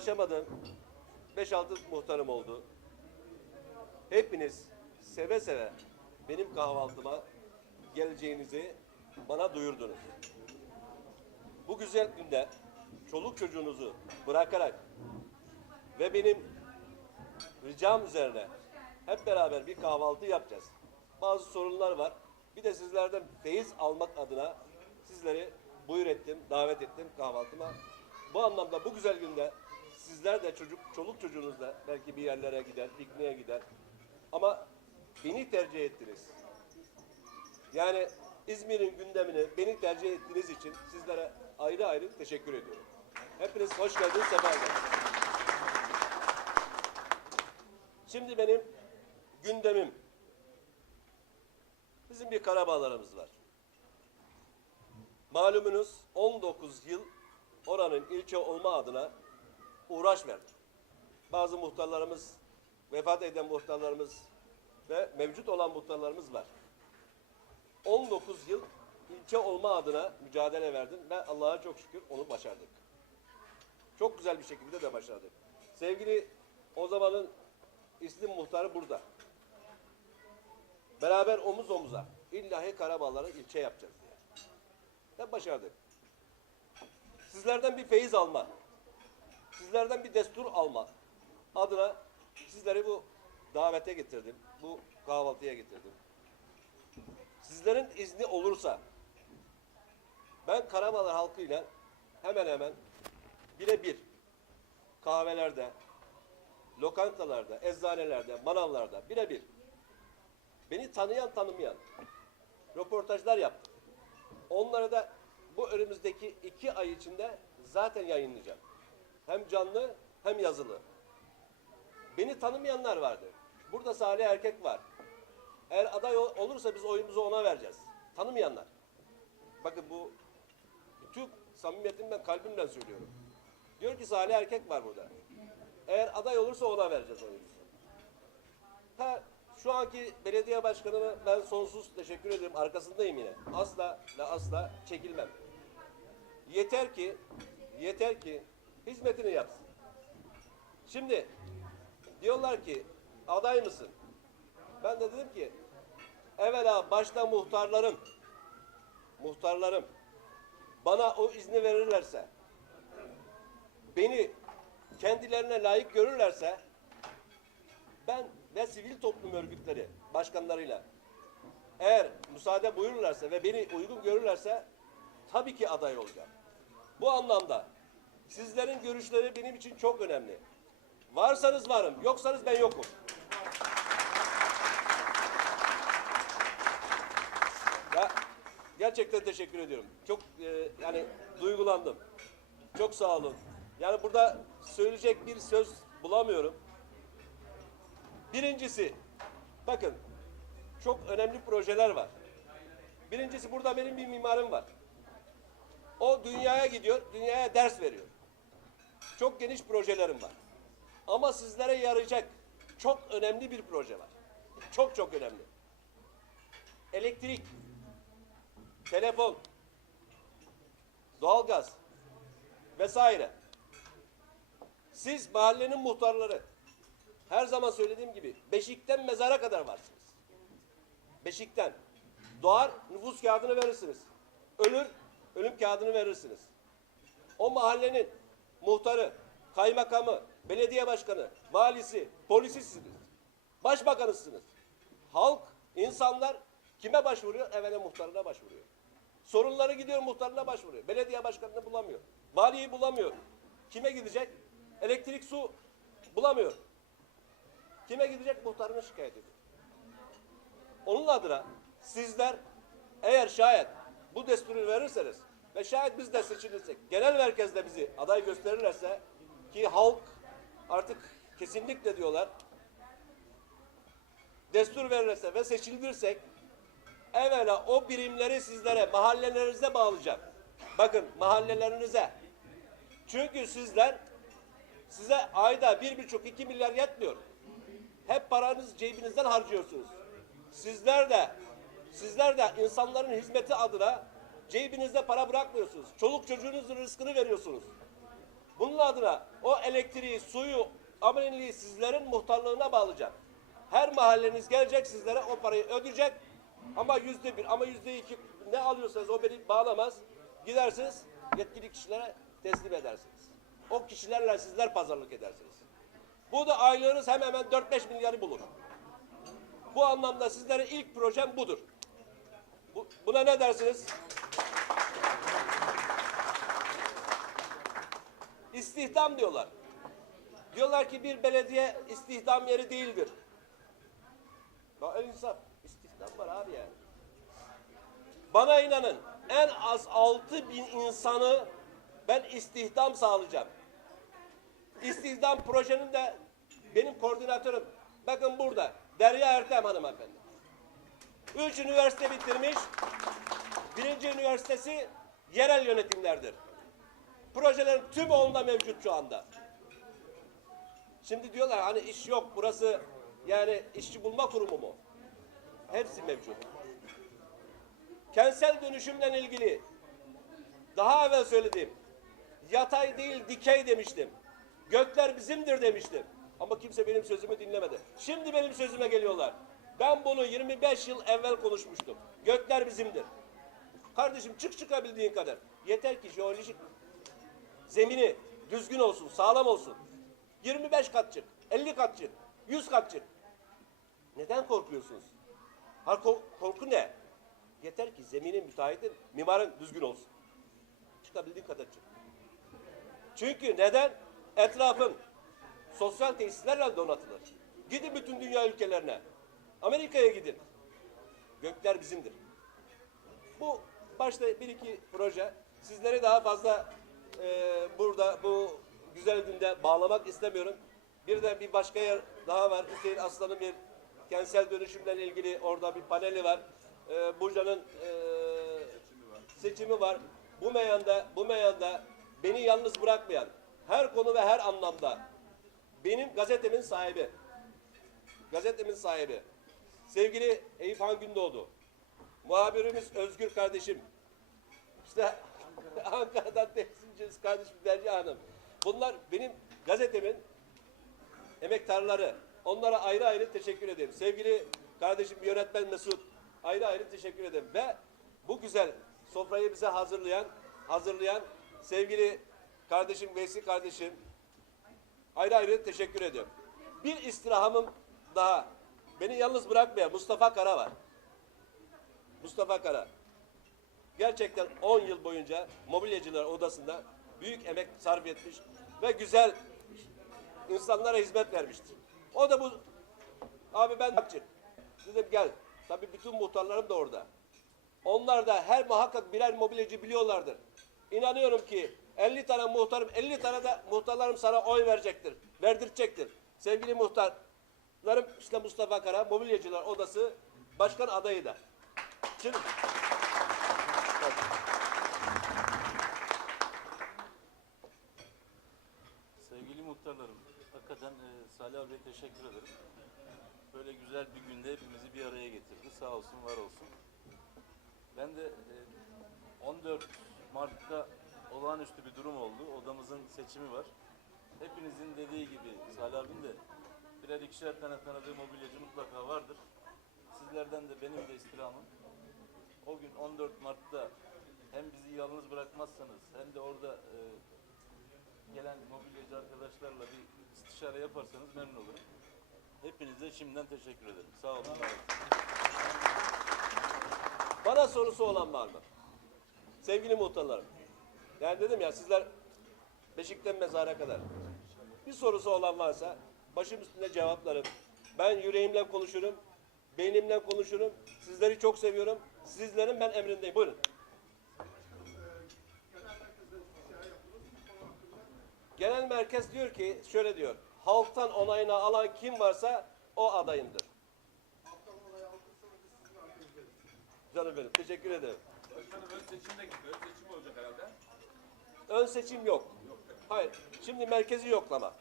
Ulaşamadım. 5-6 muhtarım oldu. Hepiniz seve seve benim kahvaltıma geleceğinizi bana duyurdunuz. Bu güzel günde çoluk çocuğunuzu bırakarak ve benim ricam üzerine hep beraber bir kahvaltı yapacağız. Bazı sorunlar var. Bir de sizlerden feyiz almak adına sizleri buyur ettim, davet ettim kahvaltıma. Bu anlamda bu güzel günde sizler de çocuk, çoluk çocuğunuzla belki bir yerlere gider, pikniğe gider. Ama beni tercih ettiniz. Yani İzmir'in gündemini beni tercih ettiğiniz için sizlere ayrı ayrı teşekkür ediyorum. Hepiniz hoş geldiniz, sefa geldiniz. Şimdi benim gündemim. Bizim bir Karabağlarımız var. Malumunuz 19 yıl oranın ilçe olma adına uğraş verdik. Bazı muhtarlarımız, vefat eden muhtarlarımız ve mevcut olan muhtarlarımız var. 19 yıl ilçe olma adına mücadele verdim ve Allah'a çok şükür onu başardık. Çok güzel bir şekilde de başardık. Sevgili o zamanın İslim muhtarı burada. Beraber omuz omuza illahi Karabağları ilçe yapacağız diye. Ve başardık. Sizlerden bir feyiz alma, sizlerden bir destur alma adına sizleri bu davete getirdim. Bu kahvaltıya getirdim. Sizlerin izni olursa ben Karabağlar halkıyla hemen hemen birebir kahvelerde, lokantalarda, eczanelerde, manavlarda birebir beni tanıyan tanımayan röportajlar yaptım. Onları da bu önümüzdeki iki ay içinde zaten yayınlayacağım. Hem canlı hem yazılı. Beni tanımayanlar vardı. Burada Salih Erkek var. Eğer aday ol- olursa biz oyumuzu ona vereceğiz. Tanımayanlar. Bakın bu bütün samimiyetimden kalbimden söylüyorum. Diyor ki Salih Erkek var burada. Eğer aday olursa ona vereceğiz oyumuzu. Ha, şu anki belediye başkanıma ben sonsuz teşekkür ederim. Arkasındayım yine. Asla ve asla çekilmem. Yeter ki, yeter ki hizmetini yapsın. Şimdi diyorlar ki aday mısın? Ben de dedim ki evvela başta muhtarlarım, muhtarlarım bana o izni verirlerse, beni kendilerine layık görürlerse ben ve sivil toplum örgütleri başkanlarıyla eğer müsaade buyururlarsa ve beni uygun görürlerse tabii ki aday olacağım. Bu anlamda sizlerin görüşleri benim için çok önemli. Varsanız varım, yoksanız ben yokum. Ya gerçekten teşekkür ediyorum. Çok e, yani duygulandım. Çok sağ olun. Yani burada söyleyecek bir söz bulamıyorum. Birincisi, bakın çok önemli projeler var. Birincisi burada benim bir mimarım var. O dünyaya gidiyor, dünyaya ders veriyor. Çok geniş projelerim var. Ama sizlere yarayacak çok önemli bir proje var. Çok çok önemli. Elektrik, telefon, doğalgaz vesaire. Siz mahallenin muhtarları, her zaman söylediğim gibi Beşik'ten mezara kadar varsınız. Beşik'ten. Doğar nüfus kağıdını verirsiniz. Ölür ölüm kağıdını verirsiniz. O mahallenin muhtarı, kaymakamı, belediye başkanı, valisi, polisisiniz. Başbakanısınız. Halk, insanlar kime başvuruyor? Evvela muhtarına başvuruyor. Sorunları gidiyor muhtarına başvuruyor. Belediye başkanını bulamıyor. Valiyi bulamıyor. Kime gidecek? Elektrik, su bulamıyor. Kime gidecek? Muhtarına şikayet ediyor. Onun adına sizler eğer şayet bu desturu verirseniz ve şayet biz de seçilirsek, genel merkezde bizi aday gösterirlerse ki halk artık kesinlikle diyorlar destur verirse ve seçilirsek evvela o birimleri sizlere mahallelerinize bağlayacağım. Bakın mahallelerinize. Çünkü sizler size ayda bir buçuk iki milyar yetmiyor. Hep paranız cebinizden harcıyorsunuz. Sizler de sizler de insanların hizmeti adına Cebinizde para bırakmıyorsunuz. Çoluk çocuğunuzun rızkını veriyorsunuz. Bunun adına o elektriği, suyu, ameniliği sizlerin muhtarlığına bağlayacak. Her mahalleniz gelecek sizlere o parayı ödeyecek. Ama yüzde bir, ama yüzde iki ne alıyorsanız o beni bağlamaz. Gidersiniz yetkili kişilere teslim edersiniz. O kişilerle sizler pazarlık edersiniz. Bu da aylığınız hemen hemen 4-5 milyarı bulur. Bu anlamda sizlerin ilk projem budur. Bu- buna ne dersiniz? İstihdam diyorlar. Diyorlar ki bir belediye istihdam yeri değildir. Ya el insaf. İstihdam var abi yani. Bana inanın en az 6 bin insanı ben istihdam sağlayacağım. İstihdam projenin de benim koordinatörüm. Bakın burada Derya Ertem hanımefendi. Üç üniversite bitirmiş. Birinci üniversitesi yerel yönetimlerdir. Projelerin tümü onda mevcut şu anda. Şimdi diyorlar hani iş yok burası yani işçi bulma kurumu mu? Hepsi mevcut. Kentsel dönüşümle ilgili daha evvel söyledim. Yatay değil dikey demiştim. Gökler bizimdir demiştim. Ama kimse benim sözümü dinlemedi. Şimdi benim sözüme geliyorlar. Ben bunu 25 yıl evvel konuşmuştum. Gökler bizimdir. Kardeşim çık çıkabildiğin kadar. Yeter ki jeolojik zemini düzgün olsun, sağlam olsun. 25 kat çık, 50 kat çık, 100 kat çık. Neden korkuyorsunuz? Ha, kork- korku ne? Yeter ki zeminin müteahhitin, mimarın düzgün olsun. Çıkabildiğin kadar çık. Çünkü neden? Etrafın sosyal tesislerle donatılır. Gidin bütün dünya ülkelerine. Amerika'ya gidin. Gökler bizimdir. Bu başta bir iki proje. Sizleri daha fazla e, burada bu güzel günde bağlamak istemiyorum. Bir de bir başka yer daha var. Hüseyin Aslan'ın bir kentsel dönüşümle ilgili orada bir paneli var. E, Burca'nın e, seçimi var. Bu meyanda, bu meyanda beni yalnız bırakmayan her konu ve her anlamda benim gazetemin sahibi. Gazetemin sahibi. Sevgili Eyüp Han Gündoğdu. Muhabirimiz Özgür kardeşim. İşte Ankara'dan temsilcimiz kardeşim Derya Hanım. Bunlar benim gazetemin emektarları. Onlara ayrı ayrı teşekkür ederim. Sevgili kardeşim yönetmen Mesut ayrı ayrı teşekkür ederim. Ve bu güzel sofrayı bize hazırlayan hazırlayan sevgili kardeşim Veysi kardeşim ayrı ayrı teşekkür ediyorum. Bir istirahamım daha. Beni yalnız bırakmayan Mustafa Kara var. Mustafa Kara. Gerçekten 10 yıl boyunca mobilyacılar odasında büyük emek sarf etmiş ve güzel insanlara hizmet vermiştir. O da bu abi ben bakçı. Dedim gel. Tabii bütün muhtarlarım da orada. Onlar da her muhakkak birer mobilyacı biliyorlardır. İnanıyorum ki 50 tane muhtarım, 50 tane de muhtarlarım sana oy verecektir. Verdirecektir. Sevgili muhtarlarım işte Mustafa Kara, Mobilyacılar Odası Başkan adayı da. Şimdi Sevgili muhtarlarım, hakikaten e, Salih abiye teşekkür ederim. Böyle güzel bir günde hepimizi bir araya getirdi. Sağ olsun, var olsun. Ben de e, 14 Mart'ta olağanüstü bir durum oldu. Odamızın seçimi var. Hepinizin dediği gibi Salih abinin de birer ikişer tane tanıdığı mobilyacı mutlaka vardır. Sizlerden de benim de istirhamım. O gün 14 Mart'ta hem bizi yalnız bırakmazsanız hem de orada e, mobilyacı arkadaşlarla bir istişare yaparsanız memnun olurum. Hepinize şimdiden teşekkür ederim. Sağ olun. bana sorusu olan var mı? Sevgili muhtarlarım. Yani dedim ya sizler Beşik'ten mezara kadar. Bir sorusu olan varsa başım üstünde cevaplarım. Ben yüreğimle konuşurum. Beynimle konuşurum. Sizleri çok seviyorum. Sizlerin ben emrindeyim. Buyurun. Genel merkez diyor ki şöyle diyor. Halktan onayını alan kim varsa o adayımdır. Canım benim. Teşekkür ederim. Başkanım ön seçimde gidiyor. Seçim olacak herhalde. Ön seçim yok. Hayır. Şimdi merkezi yoklama.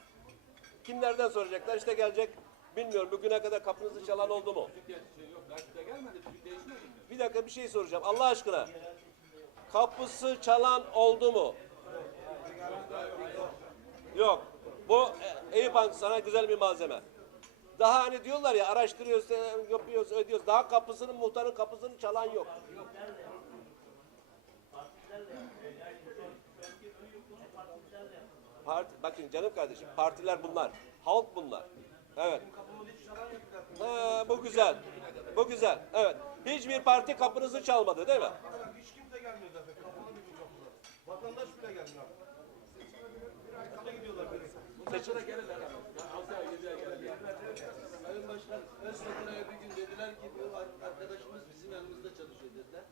Kimlerden soracaklar? İşte gelecek. Bilmiyorum bugüne kadar kapınızı çalan oldu mu? Şey de mi? Bir dakika bir şey soracağım. Allah aşkına. kapısı çalan oldu mu? Yok. Bu e, Eyüp Hank sana güzel bir malzeme. Daha hani diyorlar ya araştırıyoruz, yapıyoruz, ödüyoruz. Daha kapısının, muhtarın kapısını çalan yok. Parti, bakın canım kardeşim, partiler bunlar. Halk bunlar. Evet. Ha, bu güzel. Bu güzel. Evet. Hiçbir parti kapınızı çalmadı değil mi? Hiç kimse gelmiyor zaten. Vatandaş bile gelmiyor. Kaçta gidiyorlar böyle? Seçim- Sayın Başkan, Öztekin'e bir gün dediler ki bu arkadaşımız bizim yanımızda çalışıyor dediler.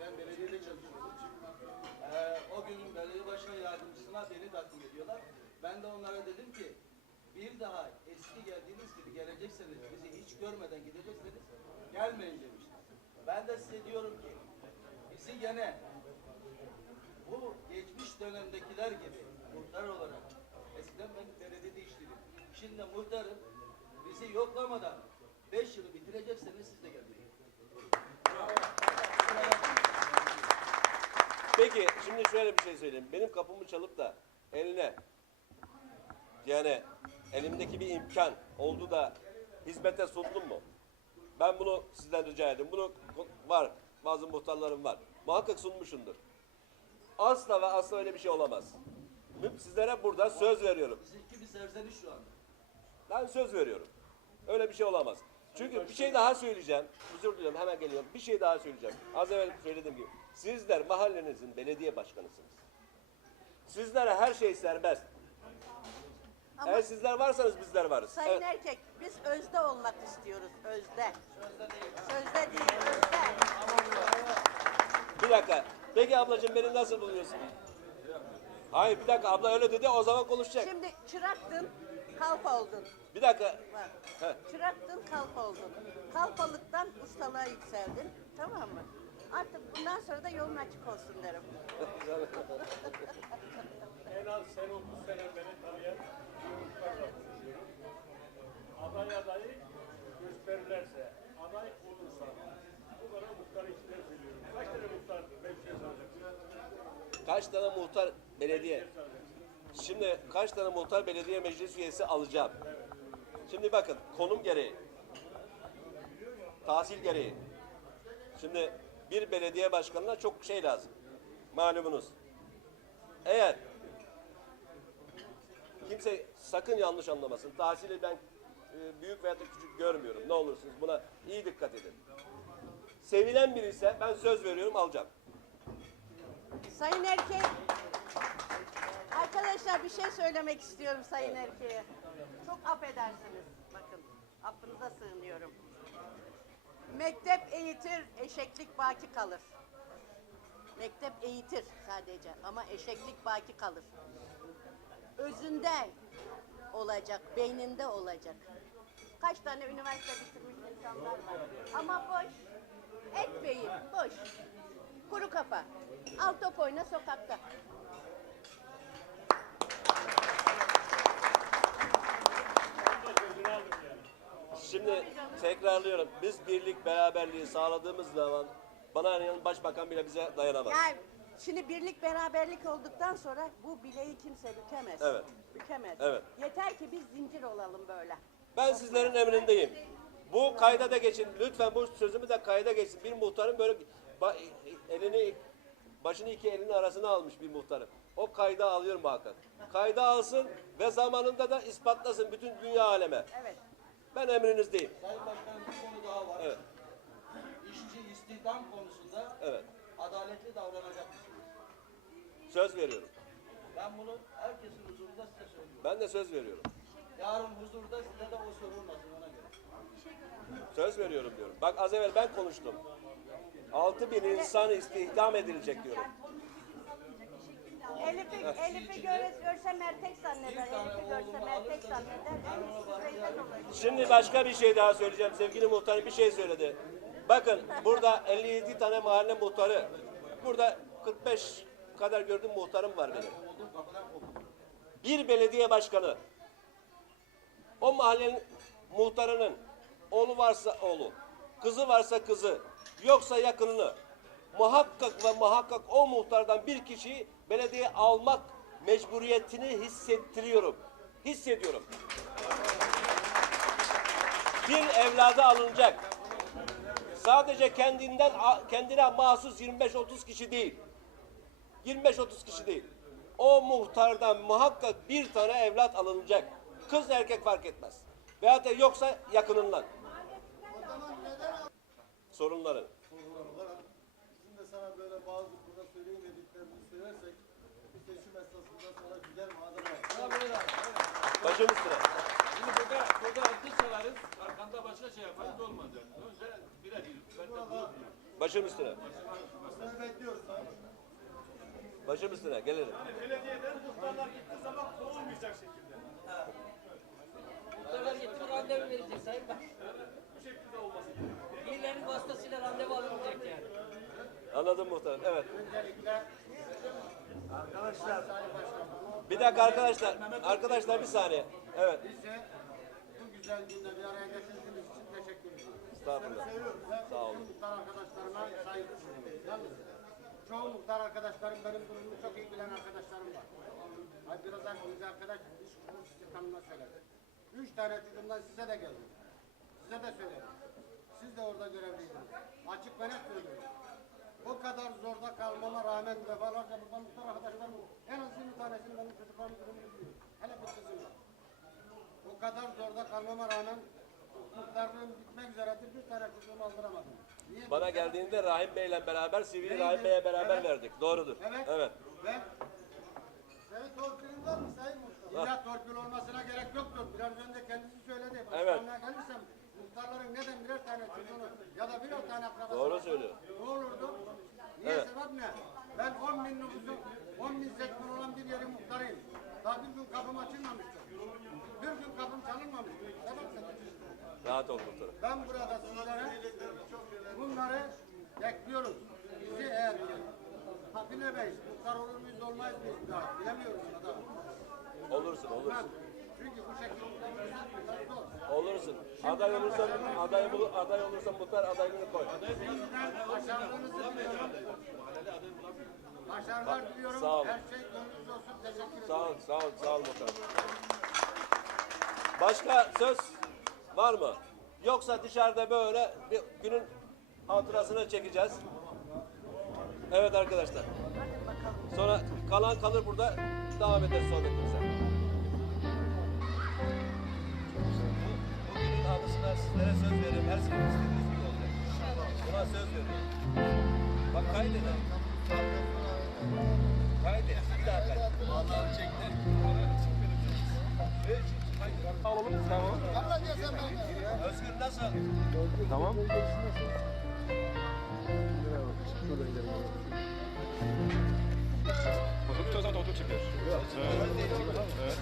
Ben belediyede çalışıyorum. Ee, o gün belediye başkan yardımcısına beni takdim ediyorlar. Ben de onlara dedim ki bir daha eski geldiğiniz gibi gelecekseniz bizi hiç görmeden gidecekseniz gelmeyin demiştim. Ben de size diyorum ki bizi gene bu geçmiş dönemdekiler gibi muhtar olarak eskiden ben belediyede işledim. Şimdi muhtarım bizi yoklamadan 5 yılı bitirecekseniz siz de gelmeyin. Peki şimdi şöyle bir şey söyleyeyim. Benim kapımı çalıp da eline yani elimdeki bir imkan oldu da hizmete sundum mu? Ben bunu sizden rica edeyim. Bunu var. Bazı muhtarlarım var. Muhakkak sunmuşumdur. Asla ve asla öyle bir şey olamaz. Sizlere burada söz veriyorum. Bizimki bir serzeniş şu anda. Ben söz veriyorum. Öyle bir şey olamaz. Çünkü bir şey daha söyleyeceğim. Özür diliyorum hemen geliyorum. Bir şey daha söyleyeceğim. Az evvel söylediğim gibi. Sizler mahallenizin belediye başkanısınız. Sizlere her şey serbest. Ama Eğer sizler varsanız bizler varız. Sayın Evet. Erkek, biz özde olmak istiyoruz, özde. Sözde değil, özde. Bir dakika. Peki ablacığım beni nasıl buluyorsun? Hayır bir dakika abla öyle dedi o zaman konuşacak. Şimdi çıraktın, kalfa oldun. Bir dakika. Bak, Heh. çıraktın, kalfa oldun. Kalfalıktan ustalığa yükseldin, tamam mı? Artık bundan sonra da yolun açık olsun derim. En az sen 30 sene beni tanıyan. Aday adayı gösterirlerse, aday olursa, bu kadar muhtar içinde söylüyorum. Kaç tane şey soracaksın. Kaç tane muhtar belediye? Şimdi kaç tane muhtar belediye meclis üyesi alacağım? Şimdi bakın konum gereği. Tahsil gereği. Şimdi bir belediye başkanına çok şey lazım. Malumunuz. Eğer kimse sakın yanlış anlamasın. Tahsili ben e, büyük veya da küçük görmüyorum. Ne olursunuz buna iyi dikkat edin. Sevilen biri ise ben söz veriyorum alacağım. Sayın Erkek, arkadaşlar bir şey söylemek istiyorum Sayın Erkek'e. Çok affedersiniz, bakın affınıza sığınıyorum. Mektep eğitir, eşeklik baki kalır. Mektep eğitir sadece ama eşeklik baki kalır. Özünde olacak, beyninde olacak. Kaç tane üniversite bitirmiş insanlar var. Ama boş, et beyin, boş. Kuru kafa. Al top oyna sokakta. Şimdi tekrarlıyorum. Biz birlik beraberliği sağladığımız zaman bana inanan başbakan bile bize dayanamaz. Yani şimdi birlik beraberlik olduktan sonra bu bileği kimse bükemez. Evet. Bükemez. Evet. Yeter ki biz zincir olalım böyle. Ben sizlerin emrindeyim. Bu kayda da geçin. Lütfen bu sözümü de kayda geçsin. Bir muhtarın böyle ba- elini başını iki elinin arasına almış bir muhtarım. O kayda alıyor muhakkak. Kayda alsın ve zamanında da ispatlasın bütün dünya aleme. Evet. Ben emrinizdeyim. Sayın Başkanım bir konu daha var. Evet. İşçi istihdam konusunda Evet. adaletli davranacak mısınız? Söz veriyorum. Ben bunu herkesin huzurunda size söylüyorum. Ben de söz veriyorum. Yarın huzurda size de o sorulmasın ona göre. Söz veriyorum diyorum. Bak az evvel ben konuştum. 6 bin insan istihdam edilecek diyorum. Elif'i Elif'i göre, görse mertek zanneder. Elif'i görse mertek zanneder. Şimdi başka bir şey daha söyleyeceğim. Sevgili muhtarım bir şey söyledi. Bakın burada 57 tane mahalle muhtarı. Burada 45 kadar gördüğüm muhtarım var benim. Bir belediye başkanı. O mahallenin muhtarının oğlu varsa oğlu, kızı varsa kızı, yoksa yakınını muhakkak ve muhakkak o muhtardan bir kişiyi belediyeye almak mecburiyetini hissettiriyorum. Hissediyorum. Bir evladı alınacak. Sadece kendinden kendine mahsus 25-30 kişi değil. 25-30 kişi değil. O muhtardan muhakkak bir tane evlat alınacak. Kız erkek fark etmez. Veyahut da yoksa yakınından. Sorunları. Bizim de sana böyle bazı burada söyleyin dediklerimizi söylersek bu seçim esnasında sana güzel vaatler var. Başım üstüne. Şimdi burada, burada altı çalarız, arkanda başka şey yaparız olmaz yani. Önce bire bir, ben de üstüne. Seni bekliyoruz. Sayın Başım üstüne. Gelirim. Belediyeden muhtarlar gittiği zaman kovulmayacak şekilde. Muhtarlar gidip randevu verecek Sayın Başkan. Bu şekilde olması gerekiyor. Birilerinin vasıtasıyla randevu alınacak yani. Anladım muhtarım. Evet. Arkadaşlar. Bir dakika arkadaşlar. Arkadaşlar bir saniye. Evet. Bize bu güzel günde bir araya getirdiğiniz için teşekkür ederim. Estağfurullah. Sağ olun. Muhtar arkadaşlarıma saygı. Yalnız çoğu muhtar arkadaşlarım benim durumumu çok iyi bilen arkadaşlarım var. Ay biraz önce arkadaş iş kurulu sizi tanıma söyledi. Üç tane çocuğumdan size de geldi. Size de söyledim. Siz de orada görevliydiniz. Açık ve net söylüyorum. O kadar zorda kalmama rağmen defalarca burada muhtar arkadaşlarım en az 20 tanesini benim çocuklarımın durumunu biliyor. Hele bir kızım var. O kadar zorda kalmama rağmen muhtarlığım bitmek üzeredir. Bir tane çocuğumu aldıramadım. Niye? Bana geldiğinde Rahim Bey'le beraber sivil Rahim Bey'e beraber Evet. verdik. Doğrudur. Evet. Evet. Ben senin torpilin var mı Sayın Muhtar? İlla torpil olmasına gerek yoktur. Biraz önce kendisi söyledi. Evet. Başkanlığa gelirsem muhtarların neden birer tane çocuğunu ya da birer tane akrabası Doğru söylüyor. Ne olurdu? Niye Evet. sebep ne? Ben 10 bin nüfusu, 10 bin seçmen olan bir yerin muhtarıyım. Daha bir gün kapım açılmamıştır. Bir gün kapım çalınmamıştır. Sebep nedir? Rahat ol muhtarım. Ben burada sizlere bunları bekliyoruz. Bizi eğer ha bilemeyiz, muhtar olur muyuz olmayız mıyız daha bilemiyoruz ya da. Olursun, Ben, olursun. bu. Aday olursan, aday, bul- aday olursan muhtar adaylığını koy. Başarılar diliyorum. Sağ olun. Her şey gönlünüzde olsun. Teşekkür ederim. Sağ ol, sağ ol, sağ ol muhtarım. Başka söz var mı? Yoksa dışarıda böyle bir günün hatırasını çekeceğiz. Evet arkadaşlar. Sonra kalan kalır burada devam ederiz sohbetimize. Anısına sizlere söz veriyorum. Her şey istediğiniz gibi olacak. Buna söz veriyorum. Bak kaydedin. Kaydet. Bir daha kaydet. Allah'ım çekti. Alalım. Tamam. Özgür nasıl? Tamam. Fotoğraf o zaman oturup çıkıyor. Evet. Evet.